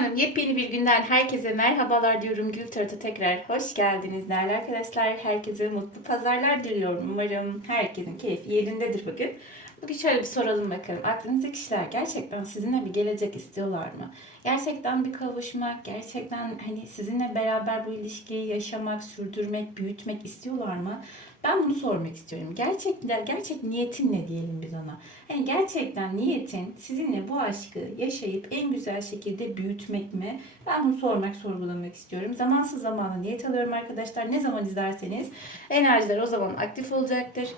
Efendim yepyeni bir günden herkese merhabalar diyorum. Gül Tarot'a tekrar hoş geldiniz değerli arkadaşlar. Herkese mutlu pazarlar diliyorum. Umarım herkesin keyfi yerindedir bugün. Bugün şöyle bir soralım bakalım. Aklınızdaki kişiler gerçekten sizinle bir gelecek istiyorlar mı? Gerçekten bir kavuşmak, gerçekten hani sizinle beraber bu ilişkiyi yaşamak, sürdürmek, büyütmek istiyorlar mı? Ben bunu sormak istiyorum. Gerçekten gerçek niyetin ne diyelim biz ona? Yani gerçekten niyetin sizinle bu aşkı yaşayıp en güzel şekilde büyütmek mi? Ben bunu sormak, sorgulamak istiyorum. Zamansız zamanda niyet alıyorum arkadaşlar. Ne zaman izlerseniz enerjiler o zaman aktif olacaktır.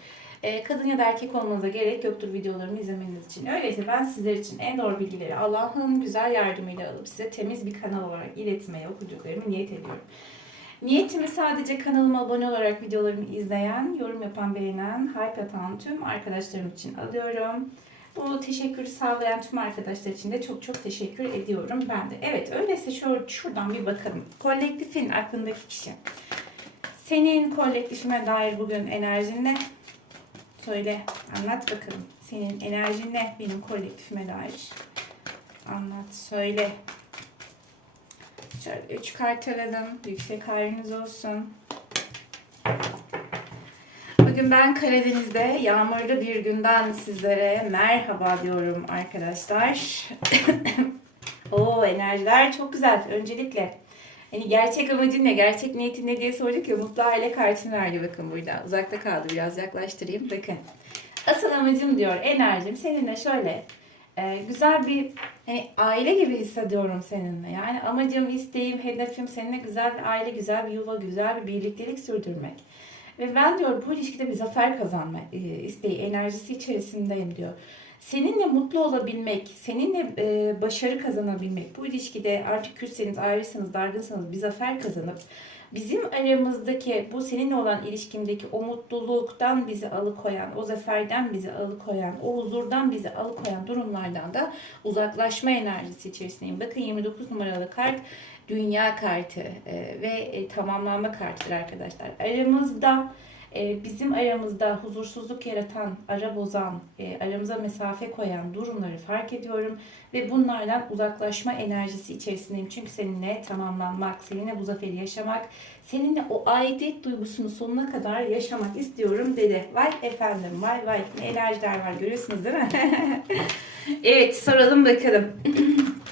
Ee, Kadın ya da erkek olmanıza gerek yoktur videolarımı izlemeniz için. Öyleyse ben sizler için en doğru bilgileri Allah'ın güzel yardımıyla alıp size temiz bir kanal olarak iletmeye okuduklarımı niyet ediyorum. Niyetimi sadece kanalıma abone olarak videolarımı izleyen, yorum yapan, beğenen, hype atan tüm arkadaşlarım için alıyorum. Bu teşekkürü sağlayan tüm arkadaşlar için de çok çok teşekkür ediyorum ben de. Evet öyleyse şur şuradan bir bakalım. Kolektifin aklındaki kişi. Senin kolektifime dair bugün enerjin ne? Söyle, anlat bakalım. Senin enerjin ne benim kolektifime dair? Anlat, söyle. Şöyle üç kart alalım. Yüksek hayrınız olsun. Bugün ben Karadeniz'de yağmurlu bir günden sizlere merhaba diyorum arkadaşlar. Oo enerjiler çok güzel. Öncelikle hani gerçek amacın ne, gerçek niyetin ne diye sorduk ya mutlu aile kartını verdi bakın burada. Uzakta kaldı biraz yaklaştırayım. Bakın. Asıl amacım diyor enerjim seninle şöyle e, güzel bir hani aile gibi hissediyorum seninle. Yani amacım, isteğim, hedefim seninle güzel bir aile, güzel bir yuva, güzel bir birliktelik sürdürmek. Ve ben diyor bu ilişkide bir zafer kazanma e, isteği, enerjisi içerisindeyim diyor. Seninle mutlu olabilmek, seninle e, başarı kazanabilmek, bu ilişkide artık küsseniz, ayrıysanız, dargınsanız bir zafer kazanıp bizim aramızdaki bu seninle olan ilişkimdeki o mutluluktan bizi alıkoyan, o zaferden bizi alıkoyan, o huzurdan bizi alıkoyan durumlardan da uzaklaşma enerjisi içerisindeyim. Bakın 29 numaralı kart dünya kartı e, ve e, tamamlanma kartıdır arkadaşlar. Aramızda e, bizim aramızda huzursuzluk yaratan, ara bozan, e, aramıza mesafe koyan durumları fark ediyorum ve bunlardan uzaklaşma enerjisi içerisindeyim. Çünkü seninle tamamlanmak, seninle bu zaferi yaşamak, seninle o aidiyet duygusunu sonuna kadar yaşamak istiyorum dedi. Vay efendim, vay vay ne enerjiler var görüyorsunuz değil mi? evet soralım bakalım.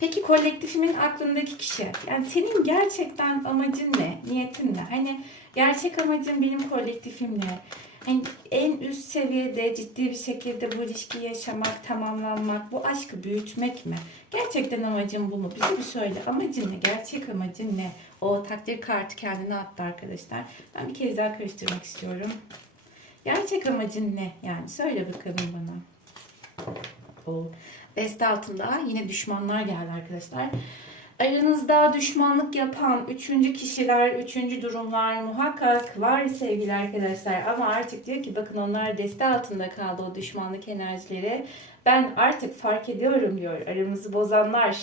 Peki kolektifimin aklındaki kişi, yani senin gerçekten amacın ne, niyetin ne? Hani gerçek amacın benim kolektifim ne? Hani en üst seviyede ciddi bir şekilde bu ilişkiyi yaşamak, tamamlanmak, bu aşkı büyütmek mi? Gerçekten amacın bu mu? Bize bir söyle. Amacın ne? Gerçek amacın ne? O takdir kartı kendine attı arkadaşlar. Ben bir kez daha karıştırmak istiyorum. Gerçek amacın ne? Yani söyle bakalım bana. O deste altında yine düşmanlar geldi arkadaşlar. Aranızda düşmanlık yapan üçüncü kişiler, üçüncü durumlar muhakkak var sevgili arkadaşlar. Ama artık diyor ki bakın onlar deste altında kaldı o düşmanlık enerjileri. Ben artık fark ediyorum diyor. Aramızı bozanlar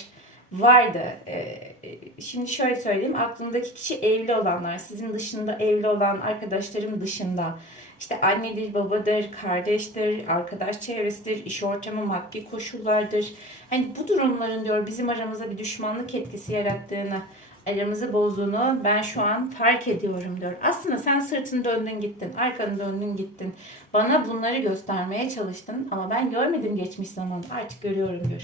vardı. Ee, şimdi şöyle söyleyeyim. Aklımdaki kişi evli olanlar. Sizin dışında evli olan arkadaşlarım dışında. İşte annedir, babadır, kardeştir, arkadaş çevresidir, iş ortamı, maddi koşullardır. Hani bu durumların diyor bizim aramıza bir düşmanlık etkisi yarattığını, aramızı bozduğunu ben şu an fark ediyorum diyor. Aslında sen sırtını döndün gittin, arkanı döndün gittin. Bana bunları göstermeye çalıştın ama ben görmedim geçmiş zaman. Artık görüyorum diyor.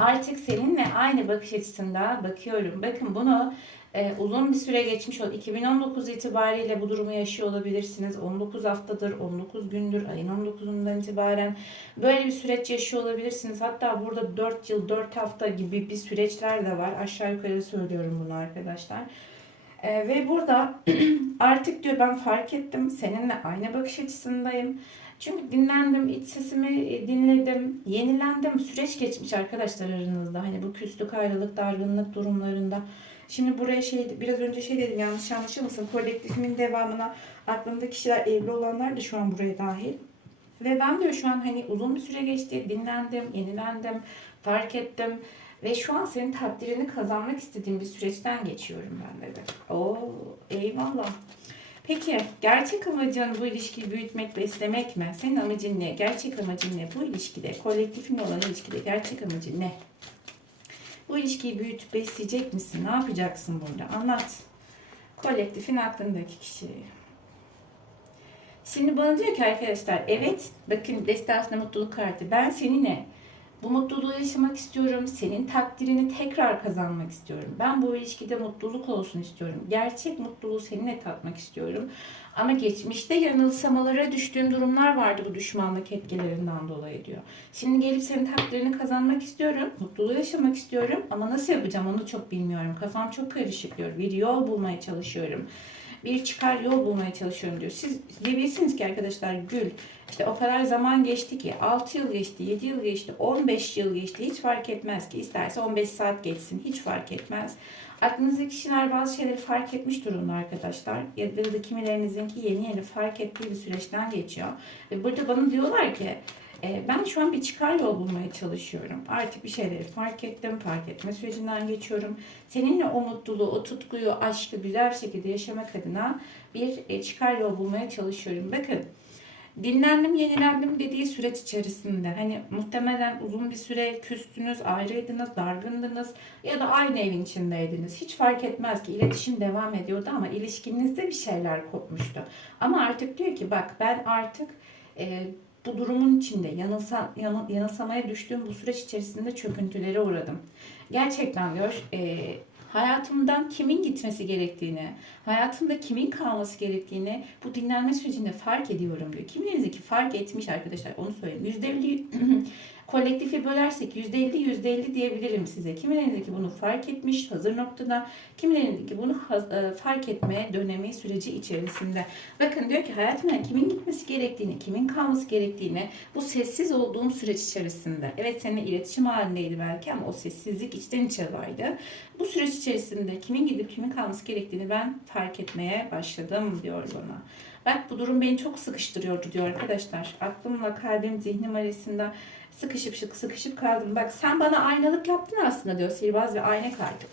Artık seninle aynı bakış açısında bakıyorum. Bakın bunu e, uzun bir süre geçmiş oldu. 2019 itibariyle bu durumu yaşıyor olabilirsiniz. 19 haftadır, 19 gündür, ayın 19'undan itibaren böyle bir süreç yaşıyor olabilirsiniz. Hatta burada 4 yıl, 4 hafta gibi bir süreçler de var. Aşağı yukarı söylüyorum bunu arkadaşlar. E, ve burada artık diyor ben fark ettim. Seninle aynı bakış açısındayım. Çünkü dinlendim, iç sesimi e, dinledim, yenilendim. Süreç geçmiş arkadaşlar aranızda. Hani bu küslük, ayrılık, dargınlık durumlarında. Şimdi buraya şey biraz önce şey dedim yanlış anlaşılmasın. Kolektifimin devamına aklımda kişiler evli olanlar da şu an buraya dahil. Ve ben diyor şu an hani uzun bir süre geçti. Dinlendim, yenilendim, fark ettim. Ve şu an senin takdirini kazanmak istediğim bir süreçten geçiyorum ben dedi. Oo eyvallah. Peki gerçek amacın bu ilişkiyi büyütmek, beslemek mi? Senin amacın ne? Gerçek amacın ne? Bu ilişkide, kolektifinle olan ilişkide gerçek amacın ne? Bu ilişkiyi büyütüp besleyecek misin? Ne yapacaksın burada? Anlat. Kolektifin aklındaki kişi. Şimdi bana diyor ki arkadaşlar evet bakın destansı mutluluk kartı. Ben seninle bu mutluluğu yaşamak istiyorum. Senin takdirini tekrar kazanmak istiyorum. Ben bu ilişkide mutluluk olsun istiyorum. Gerçek mutluluğu seninle tatmak istiyorum. Ama geçmişte yanılsamalara düştüğüm durumlar vardı bu düşmanlık etkilerinden dolayı diyor. Şimdi gelip senin takdirini kazanmak istiyorum. Mutluluğu yaşamak istiyorum. Ama nasıl yapacağım onu çok bilmiyorum. Kafam çok karışık diyor. Bir yol bulmaya çalışıyorum bir çıkar yol bulmaya çalışıyorum diyor. Siz diyebilirsiniz ki arkadaşlar Gül işte o kadar zaman geçti ki 6 yıl geçti, 7 yıl geçti, 15 yıl geçti hiç fark etmez ki isterse 15 saat geçsin hiç fark etmez. Aklınızdaki kişiler bazı şeyleri fark etmiş durumda arkadaşlar. Ya da kimilerinizinki yeni yeni fark ettiği bir süreçten geçiyor. Ve burada bana diyorlar ki e, ben şu an bir çıkar yol bulmaya çalışıyorum. Artık bir şeyleri fark ettim, fark etme sürecinden geçiyorum. Seninle o mutluluğu, o tutkuyu, aşkı güzel bir şekilde yaşamak adına bir e, çıkar yol bulmaya çalışıyorum. Bakın dinlendim, yenilendim dediği süreç içerisinde hani muhtemelen uzun bir süre küstünüz, ayrıydınız, dargındınız ya da aynı evin içindeydiniz. Hiç fark etmez ki iletişim devam ediyordu ama ilişkinizde bir şeyler kopmuştu. Ama artık diyor ki bak ben artık e, bu durumun içinde yanılsa, yanı, yanılsamaya düştüğüm bu süreç içerisinde çöküntülere uğradım. Gerçekten diyor e, hayatımdan kimin gitmesi gerektiğini, hayatımda kimin kalması gerektiğini bu dinlenme sürecinde fark ediyorum diyor. Kiminizki fark etmiş arkadaşlar onu söyleyeyim. Yüzde elli kolektifi bölersek yüzde elli yüzde elli diyebilirim size. Kimilerinizdeki bunu fark etmiş hazır noktada, kimilerinizdeki bunu haz- e, fark etme dönemi süreci içerisinde. Bakın diyor ki hayatımdan kimin gitmesi gerektiğini, kimin kalması gerektiğini bu sessiz olduğum süreç içerisinde. Evet seninle iletişim halindeydi belki ama o sessizlik içten içe vardı. Bu süreç içerisinde kimin gidip kimin kalması gerektiğini ben fark etmeye başladım diyor bana. Bak bu durum beni çok sıkıştırıyordu diyor arkadaşlar. Aklımla kalbim zihnim arasında sıkışıp sık- sıkışıp kaldım. Bak sen bana aynalık yaptın aslında diyor sihirbaz ve ayna kartı.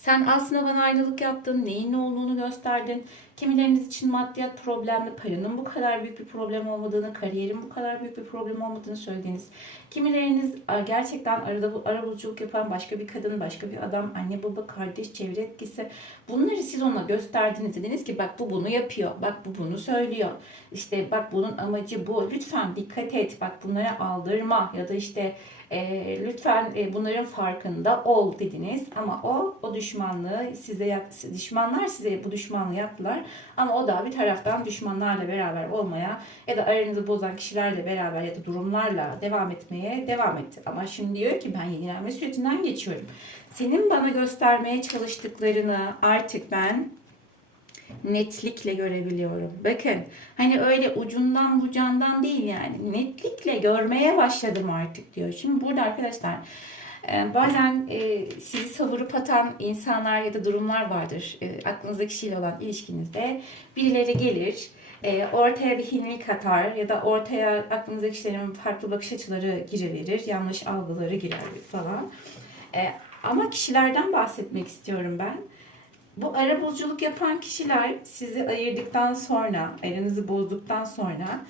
Sen aslında bana aynalık yaptın, neyin ne olduğunu gösterdin. Kimileriniz için maddiyat problemli, paranın bu kadar büyük bir problem olmadığını, kariyerin bu kadar büyük bir problem olmadığını söylediniz. Kimileriniz gerçekten arada bu arabuluculuk yapan başka bir kadın, başka bir adam, anne baba, kardeş, çevre etkisi. Bunları siz ona gösterdiniz. Dediniz ki bak bu bunu yapıyor, bak bu bunu söylüyor. İşte bak bunun amacı bu. Lütfen dikkat et, bak bunlara aldırma ya da işte e, lütfen e, bunların farkında ol dediniz ama o o düşmanlığı size düşmanlar size bu düşmanlığı yaptılar ama o da bir taraftan düşmanlarla beraber olmaya ya da aranızı bozan kişilerle beraber ya da durumlarla devam etmeye devam etti. Ama şimdi diyor ki ben yenilenme sürecinden geçiyorum. Senin bana göstermeye çalıştıklarını artık ben netlikle görebiliyorum. Bakın hani öyle ucundan bucağından değil yani netlikle görmeye başladım artık diyor. Şimdi burada arkadaşlar e, bazen e, sizi savurup atan insanlar ya da durumlar vardır. E, aklınızda kişiyle olan ilişkinizde birileri gelir ortaya bir hinlik atar ya da ortaya aklınızdaki kişilerin farklı bakış açıları gireverir, yanlış algıları girer falan. Ama kişilerden bahsetmek istiyorum ben. Bu arabuluculuk yapan kişiler sizi ayırdıktan sonra, aranızı bozduktan sonra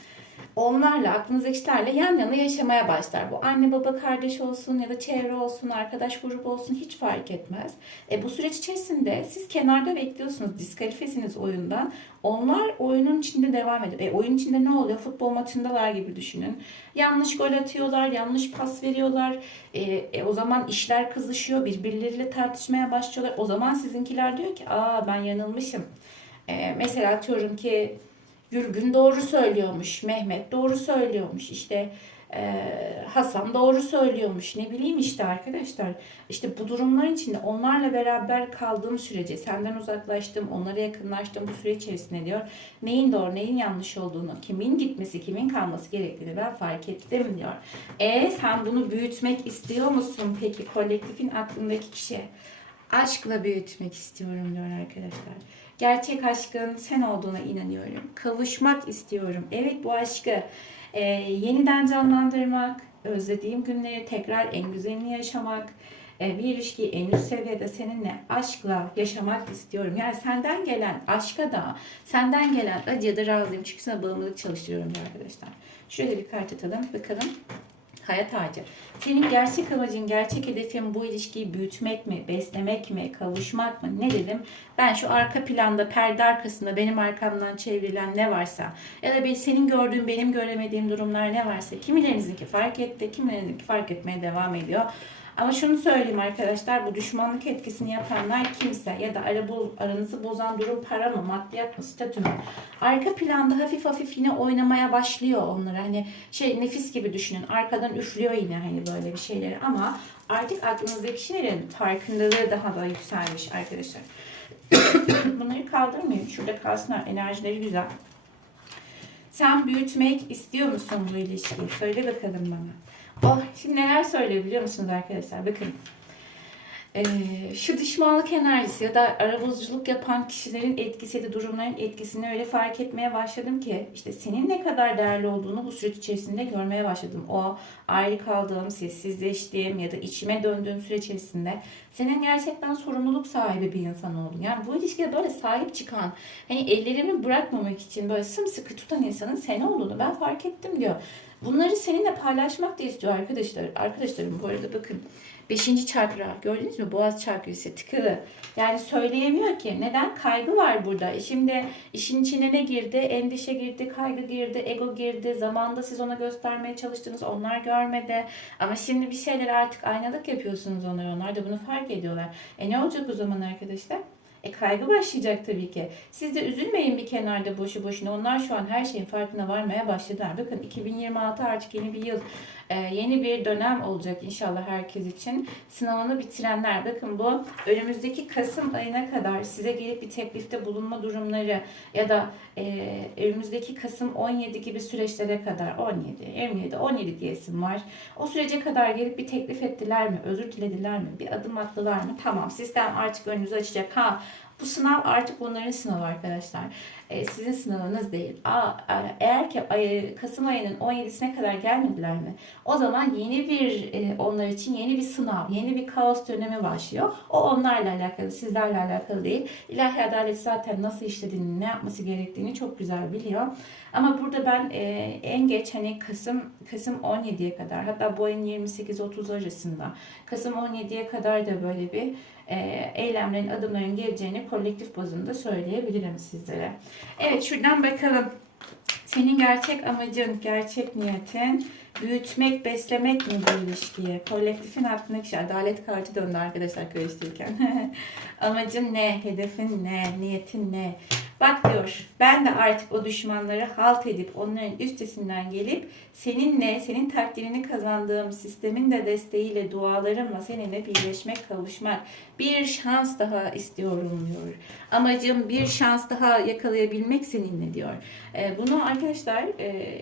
onlarla, aklınızdaki kişilerle yan yana yaşamaya başlar. Bu anne baba kardeş olsun ya da çevre olsun, arkadaş grubu olsun hiç fark etmez. E, bu süreç içerisinde siz kenarda bekliyorsunuz, diskalifesiniz oyundan. Onlar oyunun içinde devam ediyor. E, oyun içinde ne oluyor? Futbol maçındalar gibi düşünün. Yanlış gol atıyorlar, yanlış pas veriyorlar. E, e, o zaman işler kızışıyor, birbirleriyle tartışmaya başlıyorlar. O zaman sizinkiler diyor ki, aa ben yanılmışım. E, mesela atıyorum ki Gülgün doğru söylüyormuş, Mehmet doğru söylüyormuş, işte e, Hasan doğru söylüyormuş, ne bileyim işte arkadaşlar. İşte bu durumların içinde onlarla beraber kaldığım sürece, senden uzaklaştım, onlara yakınlaştım bu süre içerisinde diyor. Neyin doğru, neyin yanlış olduğunu, kimin gitmesi, kimin kalması gerektiğini ben fark ettim diyor. E sen bunu büyütmek istiyor musun peki kolektifin aklındaki kişi? Aşkla büyütmek istiyorum diyor arkadaşlar. Gerçek aşkın sen olduğuna inanıyorum. Kavuşmak istiyorum. Evet bu aşkı e, yeniden canlandırmak, özlediğim günleri tekrar en güzelini yaşamak, e, bir ilişkiyi en üst seviyede seninle aşkla yaşamak istiyorum. Yani senden gelen aşka da, senden gelen acıya da razıyım. Çünkü sana bağımlılık çalıştırıyorum arkadaşlar. Şöyle bir kart atalım. Bakalım hayat ağacı. Senin gerçek amacın, gerçek hedefin bu ilişkiyi büyütmek mi, beslemek mi, kavuşmak mı? Ne dedim? Ben şu arka planda, perde arkasında benim arkamdan çevrilen ne varsa ya da senin gördüğün, benim göremediğim durumlar ne varsa kimilerinizinki fark etti, kimilerinizinki fark etmeye devam ediyor. Ama şunu söyleyeyim arkadaşlar bu düşmanlık etkisini yapanlar kimse ya da ara aranızı bozan durum para mı, maddiyat mı, statü mü? Arka planda hafif hafif yine oynamaya başlıyor onları. Hani şey nefis gibi düşünün. Arkadan üflüyor yine hani böyle bir şeyleri ama artık aklınızdaki kişilerin farkındalığı daha da yükselmiş arkadaşlar. Bunları kaldırmayayım. Şurada kalsınlar. Enerjileri güzel. Sen büyütmek istiyor musun bu ilişkiyi? Söyle bakalım bana. Oh, şimdi neler söylüyor biliyor musunuz arkadaşlar? Bakın. Ee, şu düşmanlık enerjisi ya da arabuluculuk yapan kişilerin etkisi ya da durumların etkisini öyle fark etmeye başladım ki işte senin ne kadar değerli olduğunu bu süreç içerisinde görmeye başladım. O ayrı kaldığım, sessizleştiğim ya da içime döndüğüm süreç içerisinde senin gerçekten sorumluluk sahibi bir insan oldun. Yani bu ilişkide böyle sahip çıkan, hani ellerimi bırakmamak için böyle sımsıkı tutan insanın sen olduğunu ben fark ettim diyor. Bunları seninle paylaşmak da istiyor arkadaşlar. Arkadaşlarım bu arada bakın. Beşinci çakra gördünüz mü? Boğaz çakrası tıkılı. Yani söyleyemiyor ki. Neden? Kaygı var burada. E Şimdi işin içine ne girdi? Endişe girdi, kaygı girdi, ego girdi. Zamanda siz ona göstermeye çalıştınız. Onlar görmedi. Ama şimdi bir şeyler artık aynalık yapıyorsunuz onlara. Onlar da bunu fark ediyorlar. E ne olacak o zaman arkadaşlar? E kaygı başlayacak tabii ki. Siz de üzülmeyin bir kenarda boşu boşuna. Onlar şu an her şeyin farkına varmaya başladılar. Bakın 2026 artık yeni bir yıl. Ee, yeni bir dönem olacak inşallah herkes için. Sınavını bitirenler. Bakın bu önümüzdeki Kasım ayına kadar size gelip bir teklifte bulunma durumları ya da e, önümüzdeki Kasım 17 gibi süreçlere kadar 17, 27, 17 diyesim var. O sürece kadar gelip bir teklif ettiler mi? Özür dilediler mi? Bir adım attılar mı? Tamam sistem artık önünüzü açacak. Ha bu sınav artık onların sınavı arkadaşlar. Ee, sizin sınavınız değil. Aa, eğer ki ay, Kasım ayının 17'sine kadar gelmediler mi? O zaman yeni bir e, onlar için yeni bir sınav, yeni bir kaos dönemi başlıyor. O onlarla alakalı, sizlerle alakalı değil. İlahi adalet zaten nasıl işlediğini, ne yapması gerektiğini çok güzel biliyor. Ama burada ben e, en geç hani Kasım Kasım 17'ye kadar hatta bu ayın 28-30 arasında Kasım 17'ye kadar da böyle bir e, eylemlerin, adımların geleceğini kolektif bazında söyleyebilirim sizlere. Evet şuradan bakalım. Senin gerçek amacın, gerçek niyetin büyütmek, beslemek mi bu ilişkiyi? Kolektifin aklındaki şey, adalet kartı döndü arkadaşlar karıştırırken. Amacın ne? Hedefin ne? Niyetin ne? Bak diyor, ben de artık o düşmanları halt edip onların üstesinden gelip seninle, senin takdirini kazandığım sistemin de desteğiyle, dualarımla seninle birleşmek, kavuşmak. Bir şans daha istiyorum diyor. Amacım bir şans daha yakalayabilmek seninle diyor. E, bunu arkadaşlar e,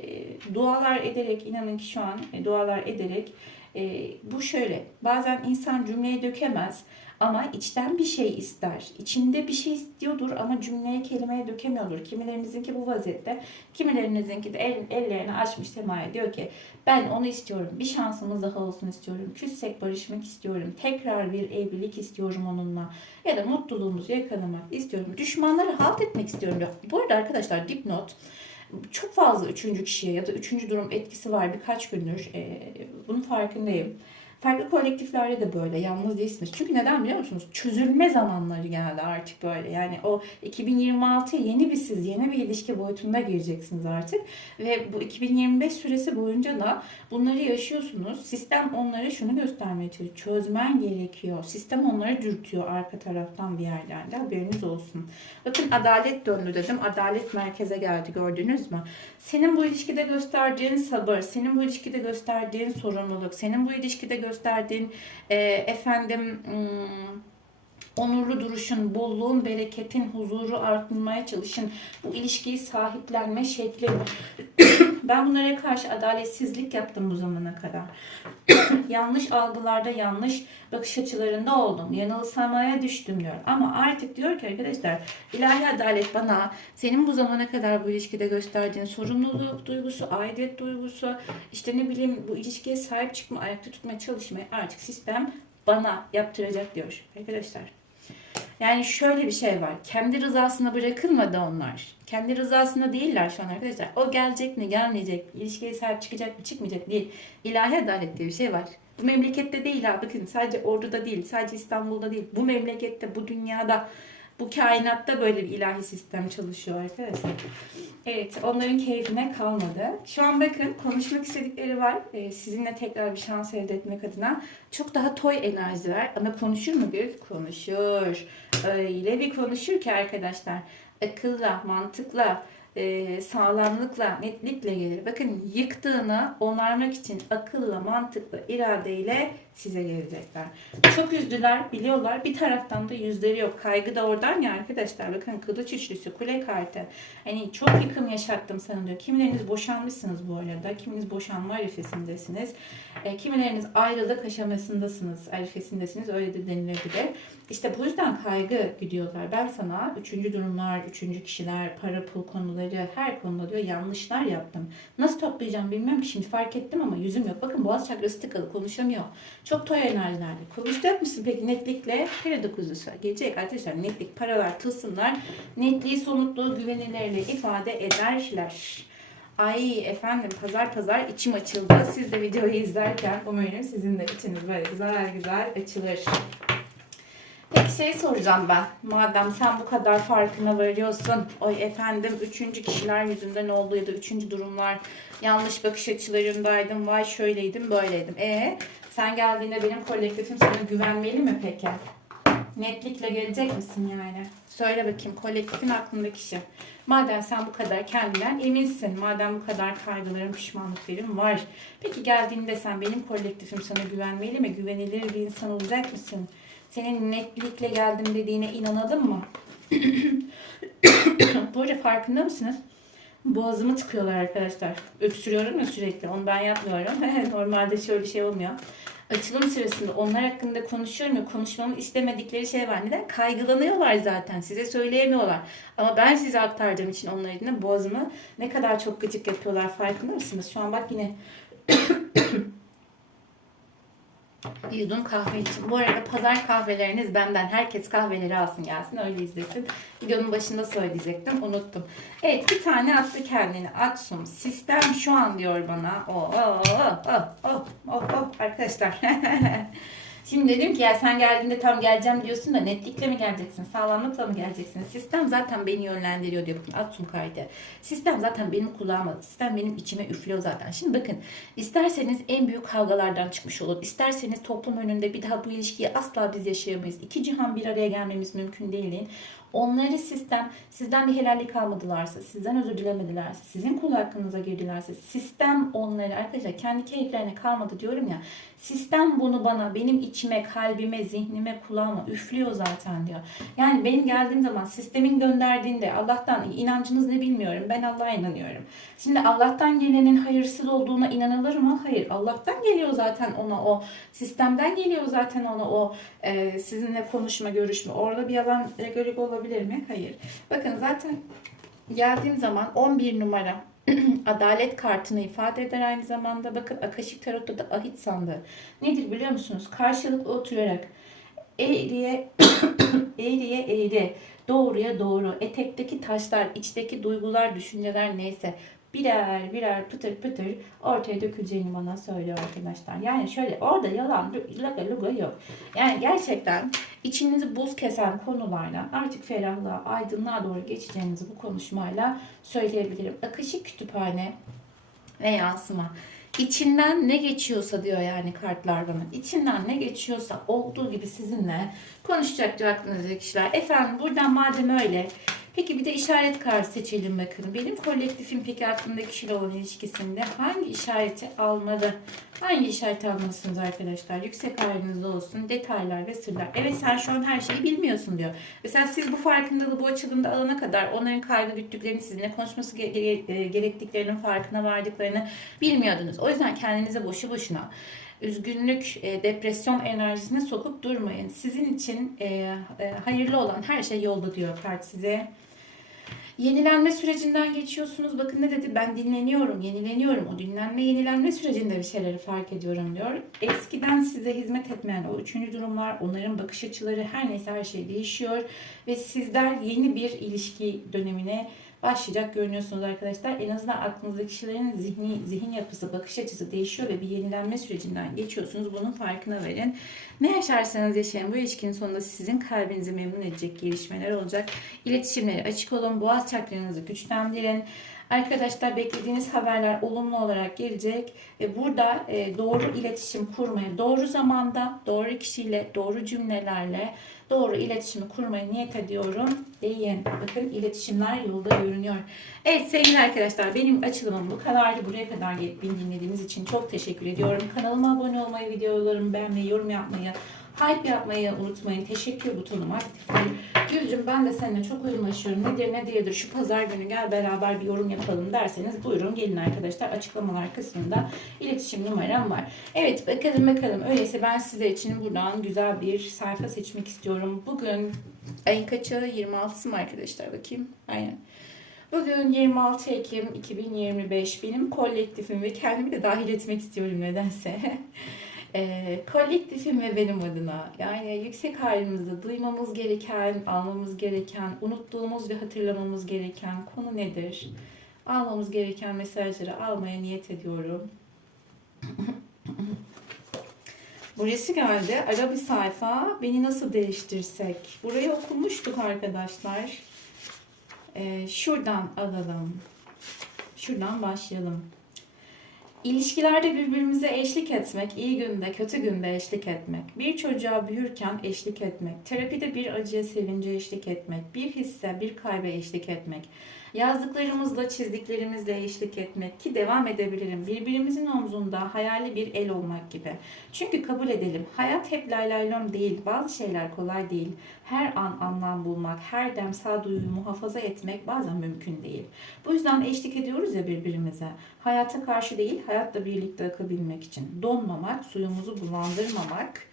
dualar ederek, inanın ki şu an e, dualar ederek e, bu şöyle. Bazen insan cümleye dökemez ama içten bir şey ister. İçinde bir şey istiyordur ama cümleye, kelimeye dökemiyordur. Kimilerinizinki bu vaziyette, kimilerinizinki de el, ellerini açmış semaya diyor ki ben onu istiyorum. Bir şansımız daha olsun istiyorum. Küssek barışmak istiyorum. Tekrar bir evlilik istiyorum onunla. Ya da mutluluğumuzu yakalamak istiyorum. Düşmanları halt etmek istiyorum diyor. Bu arada arkadaşlar dipnot çok fazla üçüncü kişiye ya da üçüncü durum etkisi var birkaç gündür. E, bunun farkındayım. Farklı kolektiflerde de böyle yalnız değilsiniz. Çünkü neden biliyor musunuz? Çözülme zamanları geldi artık böyle. Yani o 2026'ya yeni bir siz, yeni bir ilişki boyutunda gireceksiniz artık. Ve bu 2025 süresi boyunca da bunları yaşıyorsunuz. Sistem onlara şunu göstermeye çalışıyor. Çözmen gerekiyor. Sistem onları dürtüyor arka taraftan bir yerlerde. Haberiniz olsun. Bakın adalet döndü dedim. Adalet merkeze geldi gördünüz mü? Senin bu ilişkide gösterdiğin sabır, senin bu ilişkide gösterdiğin sorumluluk, senin bu ilişkide gösterdiğin e, efendim onurlu duruşun, bolluğun, bereketin, huzuru arttırmaya çalışın. Bu ilişkiyi sahiplenme şekli. ben bunlara karşı adaletsizlik yaptım bu zamana kadar. yanlış algılarda, yanlış bakış açılarında oldum. Yanılsamaya düştüm diyor. Ama artık diyor ki arkadaşlar ilahi adalet bana senin bu zamana kadar bu ilişkide gösterdiğin sorumluluk duygusu, aidiyet duygusu, işte ne bileyim bu ilişkiye sahip çıkma, ayakta tutmaya çalışmayı artık sistem bana yaptıracak diyor arkadaşlar. Yani şöyle bir şey var. Kendi rızasına bırakılmadı onlar. Kendi rızasında değiller şu an arkadaşlar. O gelecek mi gelmeyecek, ilişkiye sahip çıkacak mı çıkmayacak değil. İlahi adalet diye bir şey var. Bu memlekette değil ha bakın sadece orduda değil, sadece İstanbul'da değil. Bu memlekette, bu dünyada, bu kainatta böyle bir ilahi sistem çalışıyor arkadaşlar. Evet, onların keyfine kalmadı. Şu an bakın konuşmak istedikleri var. Ee, sizinle tekrar bir şans elde etmek adına. Çok daha toy enerjiler ama konuşur mu bir? Konuşur. Öyle bir konuşur ki arkadaşlar. Akılla, mantıkla, e, sağlamlıkla, netlikle gelir. Bakın yıktığını onarmak için akılla, mantıkla, iradeyle size gelecekler. Çok üzdüler, biliyorlar. Bir taraftan da yüzleri yok. Kaygı da oradan ya arkadaşlar. Bakın kılıç üçlüsü, kule kartı. Hani çok yıkım yaşattım sana diyor. Kimileriniz boşanmışsınız bu arada. Kiminiz boşanma arifesindesiniz. E, kimileriniz ayrılık aşamasındasınız. Arifesindesiniz. Öyle de denilebilir. İşte bu yüzden kaygı gidiyorlar. Ben sana üçüncü durumlar, üçüncü kişiler, para pul konuları her konuda diyor yanlışlar yaptım. Nasıl toplayacağım bilmiyorum ki şimdi fark ettim ama yüzüm yok. Bakın boğaz çakrası tıkalı konuşamıyor. Çok toy enerjilerle. Konuşacak mısın peki netlikle? Peri dokuzusu gelecek arkadaşlar. Netlik, paralar, tılsımlar netliği, somutluğu, güvenilirliği ifade ederler. Ay efendim pazar pazar içim açıldı. Siz de videoyu izlerken umarım sizin de içiniz böyle güzel güzel açılır. Peki şey soracağım ben. Madem sen bu kadar farkına varıyorsun. Oy efendim üçüncü kişiler yüzünden oldu ya da üçüncü durumlar. Yanlış bakış açılarındaydım. Vay şöyleydim böyleydim. E sen geldiğinde benim kolektifim sana güvenmeli mi peki? Netlikle gelecek misin yani? Söyle bakayım kolektifin aklındaki kişi. Madem sen bu kadar kendinden eminsin, madem bu kadar kaygıların, pişmanlıkların var. Peki geldiğinde sen benim kolektifim sana güvenmeli mi? Güvenilir bir insan olacak mısın? Senin netlikle geldim dediğine inanalım mı? bu farkında mısınız? Boğazımı tıkıyorlar arkadaşlar. Öksürüyorum ya sürekli. Onu ben yapmıyorum. Normalde şöyle bir şey olmuyor. Açılım sırasında onlar hakkında konuşuyorum ya konuşmamı istemedikleri şey var. Neden? Kaygılanıyorlar zaten. Size söyleyemiyorlar. Ama ben size aktardığım için onlar adına boğazımı ne kadar çok gıcık yapıyorlar farkında mısınız? Şu an bak yine bir yudum kahve için. Bu arada pazar kahveleriniz benden. Herkes kahveleri alsın gelsin öyle izlesin. Videonun başında söyleyecektim unuttum. Evet bir tane attı kendini. Atsum. Sistem şu an diyor bana. Oh, oh, oh, oh, oh, oh, oh. Arkadaşlar. Şimdi dedim ki ya sen geldiğinde tam geleceğim diyorsun da netlikle mi geleceksin, sağlamlıkla mı geleceksin? Sistem zaten beni yönlendiriyor diyor. Bakın Atum kaydı. Sistem zaten benim kulağıma, sistem benim içime üflüyor zaten. Şimdi bakın isterseniz en büyük kavgalardan çıkmış olun. İsterseniz toplum önünde bir daha bu ilişkiyi asla biz yaşayamayız. İki cihan bir araya gelmemiz mümkün değil. deyin. Onları sistem sizden bir helallik almadılarsa, sizden özür dilemedilerse, sizin kul hakkınıza girdilerse, sistem onları arkadaşlar kendi keyiflerine kalmadı diyorum ya. Sistem bunu bana, benim içime, kalbime, zihnime, kulağıma üflüyor zaten diyor. Yani benim geldiğim zaman sistemin gönderdiğinde Allah'tan inancınız ne bilmiyorum. Ben Allah'a inanıyorum. Şimdi Allah'tan gelenin hayırsız olduğuna inanılır mı? Hayır. Allah'tan geliyor zaten ona o. Sistemden geliyor zaten ona o e, sizinle konuşma, görüşme. Orada bir yalan regolik olabilir mi? Hayır. Bakın zaten geldiğim zaman 11 numara adalet kartını ifade eder aynı zamanda. Bakın Akashic Tarot'ta da ahit sandığı. Nedir biliyor musunuz? Karşılıklı oturarak eğriye eğriye eğri, doğruya doğru, etekteki taşlar, içteki duygular, düşünceler neyse birer birer pıtır pıtır ortaya döküleceğini bana söylüyor arkadaşlar. Yani şöyle orada yalan laga luga yok. Yani gerçekten içinizi buz kesen konulardan artık ferahlığa, aydınlığa doğru geçeceğinizi bu konuşmayla söyleyebilirim. Akışık kütüphane ve yansıma. İçinden ne geçiyorsa diyor yani kartlar bana. İçinden ne geçiyorsa olduğu gibi sizinle konuşacak diyor aklınızdaki kişiler. Efendim buradan madem öyle Peki bir de işaret kartı seçelim bakın. Benim kolektifim peki aklımdaki kişiyle olan ilişkisinde hangi işareti almalı? Hangi işareti almalısınız arkadaşlar? Yüksek ayrınızda olsun. Detaylar ve sırlar. Evet sen şu an her şeyi bilmiyorsun diyor. Mesela siz bu farkındalığı bu açılımda alana kadar onların kaygı güttüklerini sizinle konuşması gerektiklerinin farkına vardıklarını bilmiyordunuz. O yüzden kendinize boşu boşuna üzgünlük, e, depresyon enerjisine sokup durmayın. Sizin için e, e, hayırlı olan her şey yolda diyor kart size. Yenilenme sürecinden geçiyorsunuz. Bakın ne dedi? Ben dinleniyorum, yenileniyorum. O dinlenme, yenilenme sürecinde bir şeyleri fark ediyorum diyor. Eskiden size hizmet etmeyen o üçüncü durumlar, onların bakış açıları, her neyse her şey değişiyor. Ve sizler yeni bir ilişki dönemine başlayacak görünüyorsunuz arkadaşlar. En azından aklınızdaki kişilerin zihni, zihin yapısı, bakış açısı değişiyor ve bir yenilenme sürecinden geçiyorsunuz. Bunun farkına verin. Ne yaşarsanız yaşayın bu ilişkinin sonunda sizin kalbinizi memnun edecek gelişmeler olacak. İletişimleri açık olun. Boğaz çakranızı güçlendirin. Arkadaşlar beklediğiniz haberler olumlu olarak gelecek ve burada e, doğru iletişim kurmaya, doğru zamanda, doğru kişiyle, doğru cümlelerle doğru iletişimi kurmaya niyet ediyorum deyin. Bakın iletişimler yolda görünüyor. Evet sevgili arkadaşlar benim açılımım bu kadardı. Buraya kadar gelip beni dinlediğiniz için çok teşekkür ediyorum. Kanalıma abone olmayı, videolarımı beğenmeyi, yorum yapmayı, hype yapmayı unutmayın. Teşekkür butonum aktif değil. Gülcüm ben de seninle çok uyumlaşıyorum. Nedir ne değildir şu pazar günü gel beraber bir yorum yapalım derseniz buyurun gelin arkadaşlar. Açıklamalar kısmında iletişim numaram var. Evet bakalım bakalım. Öyleyse ben size için buradan güzel bir sayfa seçmek istiyorum. Bugün ayın kaçı? 26'sı mı arkadaşlar bakayım. Aynen. Bugün 26 Ekim 2025 benim kolektifim ve kendimi de dahil etmek istiyorum nedense. e, kolektifim ve benim adına yani yüksek halimizde duymamız gereken, almamız gereken, unuttuğumuz ve hatırlamamız gereken konu nedir? Almamız gereken mesajları almaya niyet ediyorum. Burası geldi. Ara bir sayfa. Beni nasıl değiştirsek? Burayı okumuştuk arkadaşlar. Ee, şuradan alalım. Şuradan başlayalım. İlişkilerde birbirimize eşlik etmek, iyi günde, kötü günde eşlik etmek, bir çocuğa büyürken eşlik etmek, terapide bir acıya, sevince eşlik etmek, bir hisse, bir kaybe eşlik etmek, yazdıklarımızla, çizdiklerimizle eşlik etmek ki devam edebilirim. Birbirimizin omzunda hayali bir el olmak gibi. Çünkü kabul edelim, hayat hep laylaylom değil, bazı şeyler kolay değil. Her an anlam bulmak, her dem sağduyuyu muhafaza etmek bazen mümkün değil. Bu yüzden eşlik ediyoruz ya birbirimize. Hayata karşı değil, hayatla birlikte akabilmek için. Donmamak, suyumuzu bulandırmamak,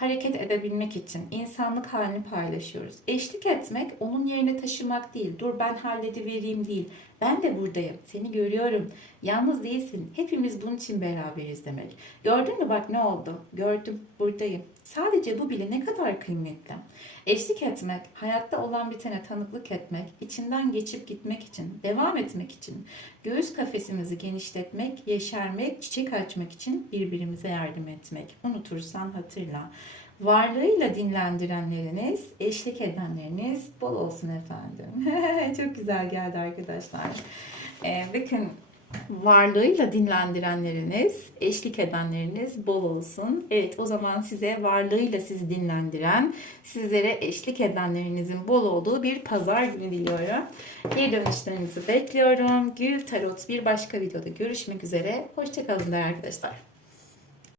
hareket edebilmek için insanlık halini paylaşıyoruz. Eşlik etmek onun yerine taşımak değil. Dur ben halledivereyim değil. Ben de buradayım. Seni görüyorum. Yalnız değilsin. Hepimiz bunun için beraberiz demek. Gördün mü bak ne oldu? Gördüm. Buradayım. Sadece bu bile ne kadar kıymetli. Eşlik etmek, hayatta olan bitene tanıklık etmek, içinden geçip gitmek için, devam etmek için, göğüs kafesimizi genişletmek, yeşermek, çiçek açmak için birbirimize yardım etmek. Unutursan hatırla. Varlığıyla dinlendirenleriniz, eşlik edenleriniz bol olsun efendim. Çok güzel geldi arkadaşlar. Ee, bakın varlığıyla dinlendirenleriniz, eşlik edenleriniz bol olsun. Evet o zaman size varlığıyla sizi dinlendiren, sizlere eşlik edenlerinizin bol olduğu bir pazar günü diliyorum. Geri dönüşlerinizi bekliyorum. Gül Tarot bir başka videoda görüşmek üzere. Hoşçakalın değerli arkadaşlar.